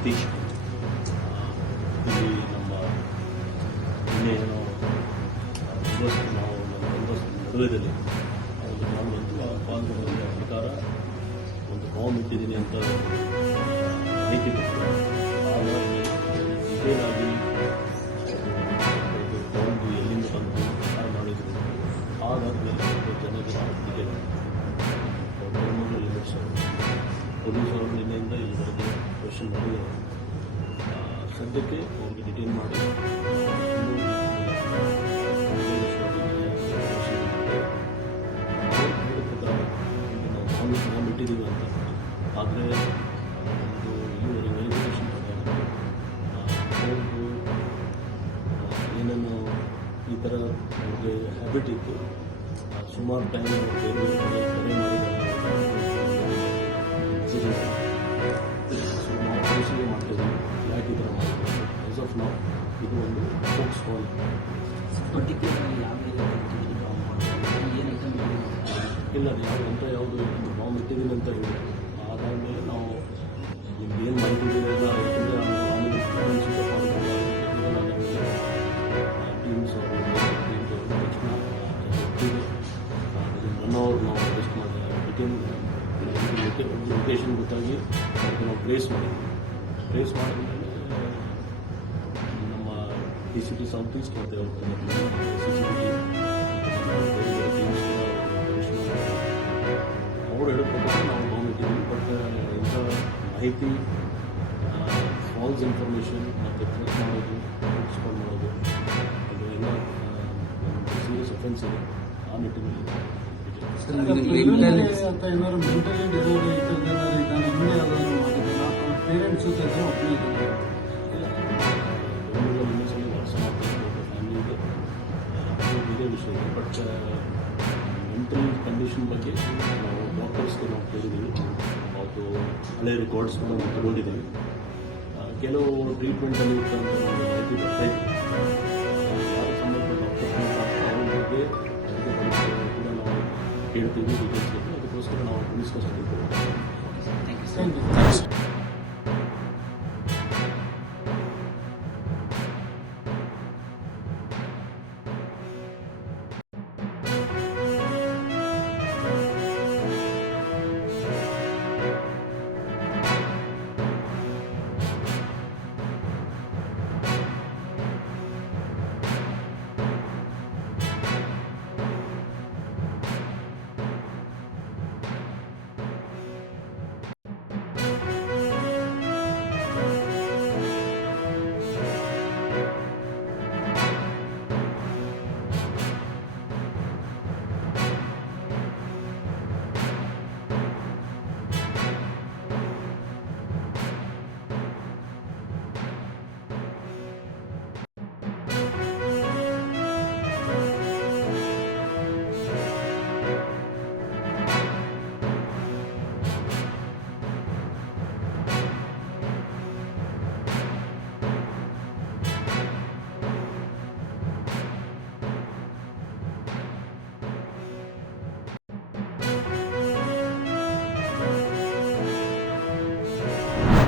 ಸತೀಶ್. ಇಲ್ಲಿ ನಮ್ಮ ನಿನ್ನೆ ಏನೋ ನಾವು ನಮ್ಮ ನಡುವೆದಲ್ಲಿ ಒಂದು ನಾನಂತೂ ಆ ಪಾಲ್ಗೊಂಡ ಪ್ರಕಾರ ಒಂದು ಬಾಂಬ್ ಇಟ್ಟಿದ್ದೀನಿ ಅಂತ ಮಾಹಿತಿ ಕೊಟ್ಟು ಡೀಟೇಲಾಗಿ ಬಾಂಬ್ ಎಲ್ಲಿಂದ ಬಂದು ಯಾರು ಮಾಡಿದ್ರು ಆದಾದಮೇಲೆ ಜನಗಳ ಒಟ್ಟಿಗೆ ಲಿಮಿಟ್ಸ್ ಪೊಲೀಸರು ನಿನ್ನೆಯಿಂದ ಇಲ್ಲಿವರೆಗೆ ಕ್ವೆಶನ್ ಮಾಡಿದ್ದಾರೆ. ಸದ್ಯಕ್ಕೆ ಅವ್ರಿಗೆ ಡಿಟೈನ್ ಮಾಡಿ ನಾವು ಬಿಟ್ಟಿದ್ದೀವಿ ಅಂತ. ಆದರೆ ಒಂದು ಇಲ್ಲಿವರೆಗೆ ವೆರಿಫಿಕೇಷನ್ ಅವ್ರದ್ದು ಏನೇನು ಈ ಥರ ಅವ್ರಿಗೆ ಹ್ಯಾಬಿಟ್ ಇತ್ತು, ಸುಮಾರು ಟೈಮ್ ಬೇರೆ ಬೇರೆ ಕಡೆ ಕರೆ ಮಾಡಿದ್ದಾರೆ. ಸೊ ನಾವು ಪರಿಶೀಲನೆ ಮಾಡ್ತಿದ್ದೀವಿ ಯಾಕೆ ಈ ಥರ ಮಾಡಿದ್ದೀವಿ. ಆಸ್ ಆಫ್ ನಾವು ಇದು ಒಂದು ಫೋಕ್ಸ್ ಕಾಲ್. ಇಲ್ಲ ಅದು ಯಾವುದು ಬಾಂಬ್ ಇಟ್ಟಿದ್ದೀನಿ ಅಂತ ಹೇಳಿ ಅದಾದಮೇಲೆ ನಾವು ನಿಮ್ಗೆ ಏನು ಮಾಹಿತಿ ಇದೆಯಲ್ಲ, ಯಾಕಂದರೆ ಆಮೇಲೆ ಟೀಮ್ಸ್ ತಕ್ಷಣ 1 hour ನಾವು ಅರೆಸ್ಟ್ ಮಾಡಿ ಲೊಕೇಶನ್ ಗೊತ್ತಾಗಿ ಅದಕ್ಕೆ ನಾವು ಟ್ರೇಸ್ ಮಾಡಿದ್ಮೇಲೆ ನಮ್ಮ DCP ಸೌತ್ ಈಸ್ಟ್ ಮತ್ತು ಅವ್ರು ಹೇಳೋ ಪ್ರಕಾರ ನಾವು ಬಾಂಬಿಟ್ಟಿದ್ದೀವಿ. ಬಟ್ ಇಂಥ ಮಾಹಿತಿ ಫಾಲ್ಸ್ ಇನ್ಫಾರ್ಮೇಷನ್ ಮತ್ತು ಥ್ರೆಟ್ ಮಾಡೋದು, ಎಕ್ಸ್ಪಾಂಡ್ ಮಾಡೋದು ಅದು ಎಲ್ಲ ಸೀರಿಯಸ್ ಅಫೆನ್ಸ್ ಇದೆ. ಆ ನಿಟ್ಟಿನಲ್ಲಿ ಅಂತ ಏನಾದ್ರು ಮೆಂಟಲಿ ಡಿಸಾರ್ಡರ್ ಇದ್ದಾನೆ ಹಿಂದೆ ಯಾವುದಾದ್ರು ಮಾಡಿದ್ದಿಲ್ಲ ಪೇರೆಂಟ್ಸ್ ಇನ್ನೊಂದ್ಸಲ ವಾಟ್ಸಪ್ ಮಾಡ್ತಾರೆ ಫ್ಯಾಮಿಲಿಗೆ ಬೇರೆ ವಿಷಯ ಇದೆ. ಬಟ್ ಮೆಂಟಲ್ ಕಂಡೀಷನ್ ಬಗ್ಗೆ ನಾವು ಡಾಕ್ಟರ್ಸ್ಗೆ ನಾವು ಕೇಳಿದ್ದೀವಿ. ಅವತ್ತು ಹಳೆ ರೆಕಾರ್ಡ್ಸ್ನ ನಾವು ತಗೊಂಡಿದ್ದೀವಿ. ಕೆಲವು ಟ್ರೀಟ್ಮೆಂಟಲ್ಲಿ ಇರ್ತಂತ ನಮಗೆ ಮಾಹಿತಿ ಬರ್ತಾಯಿತ್ತು. ಯಾರು ಸಂಬಂಧಪಟ್ಟ ಡಾಕ್ಟರ್ಸ್ ಅವ್ರ ಬಗ್ಗೆ ಕೂಡ ನಾವು ಹೇಳ್ತೀವಿ ಡೀಟೇಲ್ಸ್. ಅದಕ್ಕೋಸ್ಕರ ನಾವು ಪೊಲೀಸ್ ಕಸ್ಟಡಿ ಕೊಡ್ತೀವಿ.